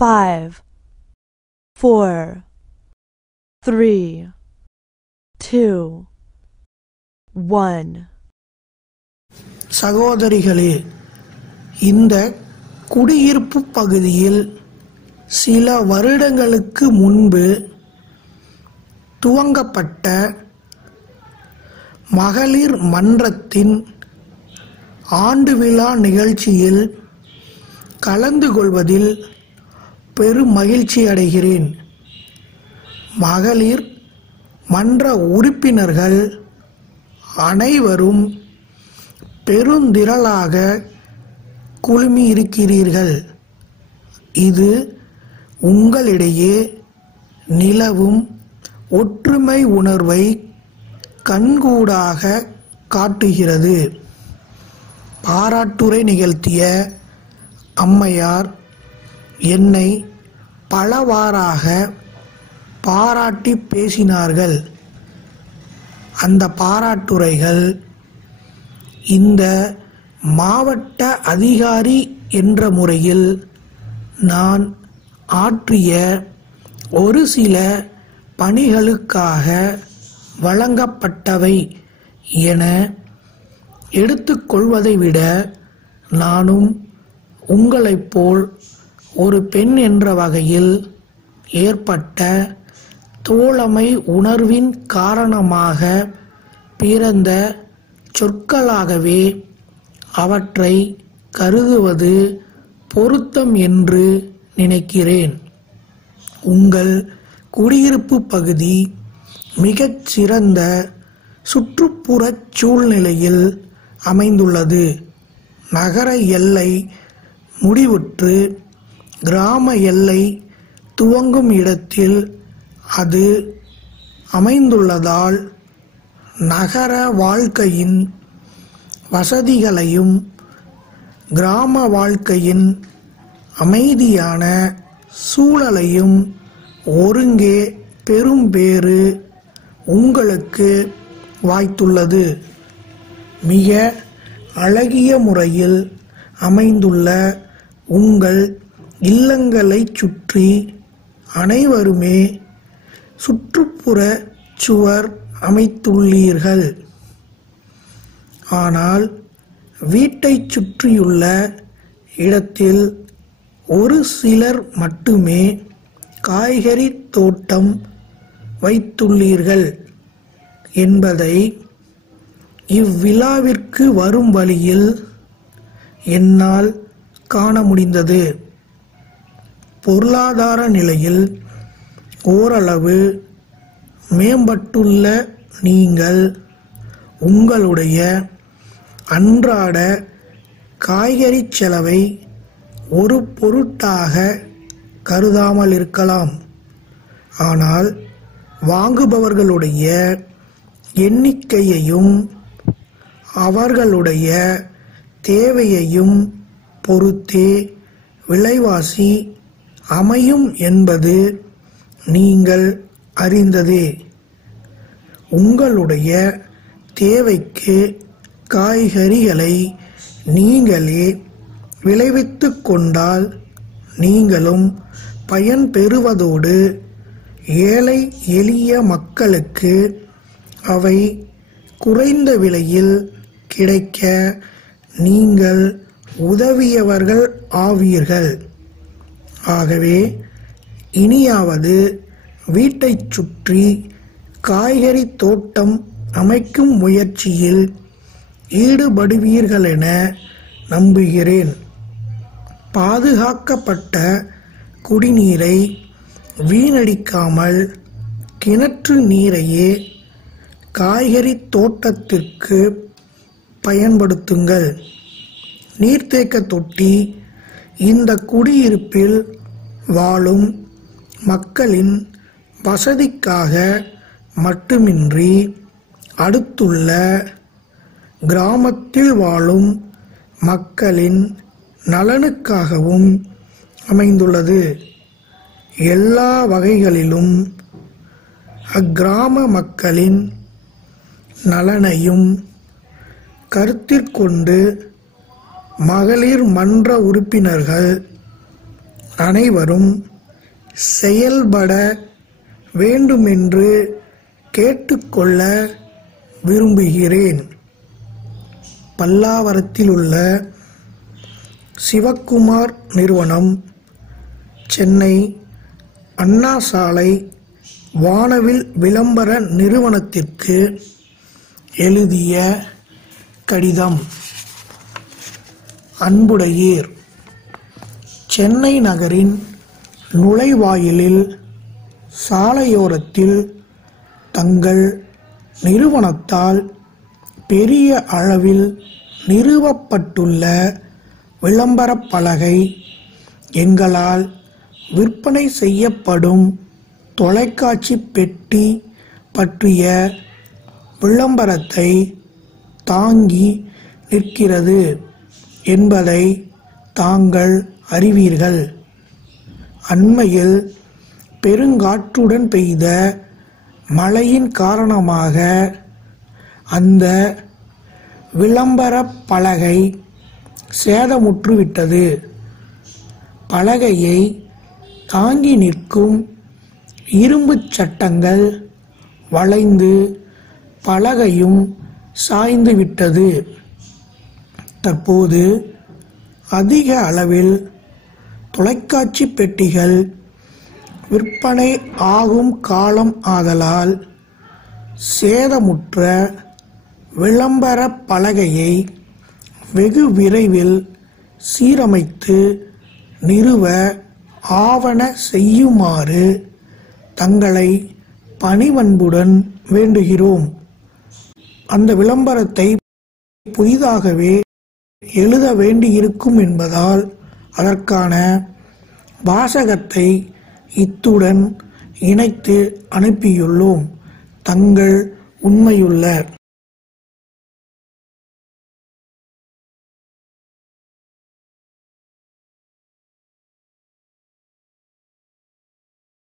5, 4, 3, 2, 1. சகோதரிகளே, இந்த குடியிருப்பு பகுதியில் சில வருடங்களுக்கு முன்பு துவங்கப்பட்ட மகளிர் மன்றத்தின் ஆண்டு விழா நிகழ்ச்சியில் கலந்து கொள்வதில் பெரும் மகிழ்ச்சி அடைகிறேன். மகளிர் மன்ற உறுப்பினர்கள் அனைவரும் பெருந்திரளாக குழுமி இருக்கிறீர்கள். இது உங்களிடையே நிலவும் ஒற்றுமை உணர்வை கண்கூடாக காட்டுகிறது. பாராட்டுரை நிகழ்த்திய அம்மையார் என்னை பலவாறாக பாராட்டி பேசினார்கள். அந்த பாராட்டுரைகள் இந்த மாவட்ட அதிகாரி என்ற முறையில் நான் ஆற்றிய ஒரு சில பணிகளுக்காக வழங்கப்பட்டவை என எடுத்துக்கொள்வதை விட, நானும் உங்களைப் போல் ஒரு பெண் என்ற வகையில் ஏற்பட்ட தோழமை உணர்வின் காரணமாக பிறந்த சொற்களாகவே அவற்றை கருதுவது பொருத்தம் என்று நினைக்கிறேன். உங்கள் குடியிருப்பு பகுதி மிகச் சிறந்த சுற்றுப்புறச் சூழ்நிலையில் அமைந்துள்ளது. நகர எல்லை முடிவுற்று கிராம எல்லை துவங்கும் இடத்தில் அது அமைந்துள்ளதால் நகர வாழ்க்கையின் வசதிகளையும் கிராம வாழ்க்கையின் அமைதியான சூழலையும் ஒருங்கே பெரும் பேறு உங்களுக்கு வாய்த்துள்ளது. மிக அழகிய முறையில் அமைந்துள்ள உங்கள் இல்லங்களைச் சுற்றி அனைவருமே சுற்றுப்புற சுவர் அமைத்துள்ளீர்கள். ஆனால் வீட்டைச் சுற்றியுள்ள இடத்தில் ஒரு சிலர் மட்டுமே காய்கறி தோட்டம் வைத்துள்ளீர்கள் என்பதை இவ்விழாவிற்கு வரும் வழியில் என்னால் காண முடிந்தது. பொருளாதார நிலையில் ஓரளவு மேம்பட்டுள்ள நீங்கள் உங்களுடைய அன்றாட காய்கறி செலவை ஒரு பொருட்டாக கருதாமல் இருக்கலாம். ஆனால் வாங்குபவர்களுடைய எண்ணிக்கையையும் அவர்களுடைய தேவையையும் பொறுத்தே விலைவாசி அமையும் என்பது நீங்கள் அறிந்ததே. உங்களுடைய தேவைக்கு காய்கறிகளை நீங்களே விளைவித்து கொண்டால் நீங்களும் பயன் பெறுவதோடு ஏழை எளிய மக்களுக்கு அவை குறைந்த விலையில் கிடைக்க நீங்கள் உதவியவர்கள் ஆவீர்கள். ஆகவே இனியாவது வீட்டைச் சுற்றி காய்கறி தோட்டம் அமைக்கும் முயற்சியில் ஈடுபடுவீர்களென நம்புகிறேன். பாதுகாக்கப்பட்ட குடிநீரை வீணடிக்காமல் கிணற்று நீரையே காய்கறி தோட்டத்திற்கு பயன்படுத்துங்கள். நீர்த்தேக்க தொட்டி இந்த குடியிருப்பில் வாழும் மக்களின் வசதிக்காக மட்டுமின்றி அடுத்துள்ள கிராமத்தில் வாழும் மக்களின் நலனுக்காகவும் அமைந்துள்ளது. எல்லா வகைகளிலும் அக்கிராம மக்களின் நலனையும் கருத்திற்கொண்டு மகளிர் மன்ற உறுப்பினர்கள் அனைவரும் செயல்பட வேண்டுமென்று கேட்டுக்கொள்ள விரும்புகிறேன். பல்லாவரத்தில் உள்ள சிவக்குமார் நிறுவனம், சென்னை அண்ணா சாலை, வானவில் விளம்பர நிறுவனத்திற்கு எழுதிய கடிதம். அன்புடையீர், சென்னை நகரின் நுழைவாயிலில் சாலையோரத்தில் தங்கள் நிறுவனத்தால் பெரிய அளவில் நிறுவப்பட்டுள்ள விளம்பரப் பலகை எங்களால் விற்பனை செய்யப்படும் தொலைக்காட்சி பெட்டி பற்றிய விளம்பரத்தை தாங்கி நிற்கிறது என்பதை தாங்கள் அறிவீர்கள். அண்மையில் பெருங்காற்றுடன் பெய்த மழையின் காரணமாக அந்த விளம்பரப் பலகை சேதமுற்றுவிட்டது. பலகையை தாங்கி நிற்கும் இரும்புச் சட்டங்கள் வளைந்து பலகையும் சாய்ந்து விட்டது. தற்போது அதிக அளவில் தொலைக்காட்சி பெட்டிகள் விற்பனை ஆகும் காலம் ஆதலால் சேதமுற்ற விளம்பர பலகையை வெகு விரைவில் சீரமைத்து நிறுவ ஆவன செய்யுமாறு தங்களை பணிவன்புடன் வேண்டுகிறோம். அந்த விளம்பரத்தை புதிதாகவே எழுத வேண்டியிருக்கும் என்பதால் அதற்கான வாசகத்தை இத்துடன் இணைத்து அனுப்பியுள்ளோம். தங்கள் உண்மையுள்ள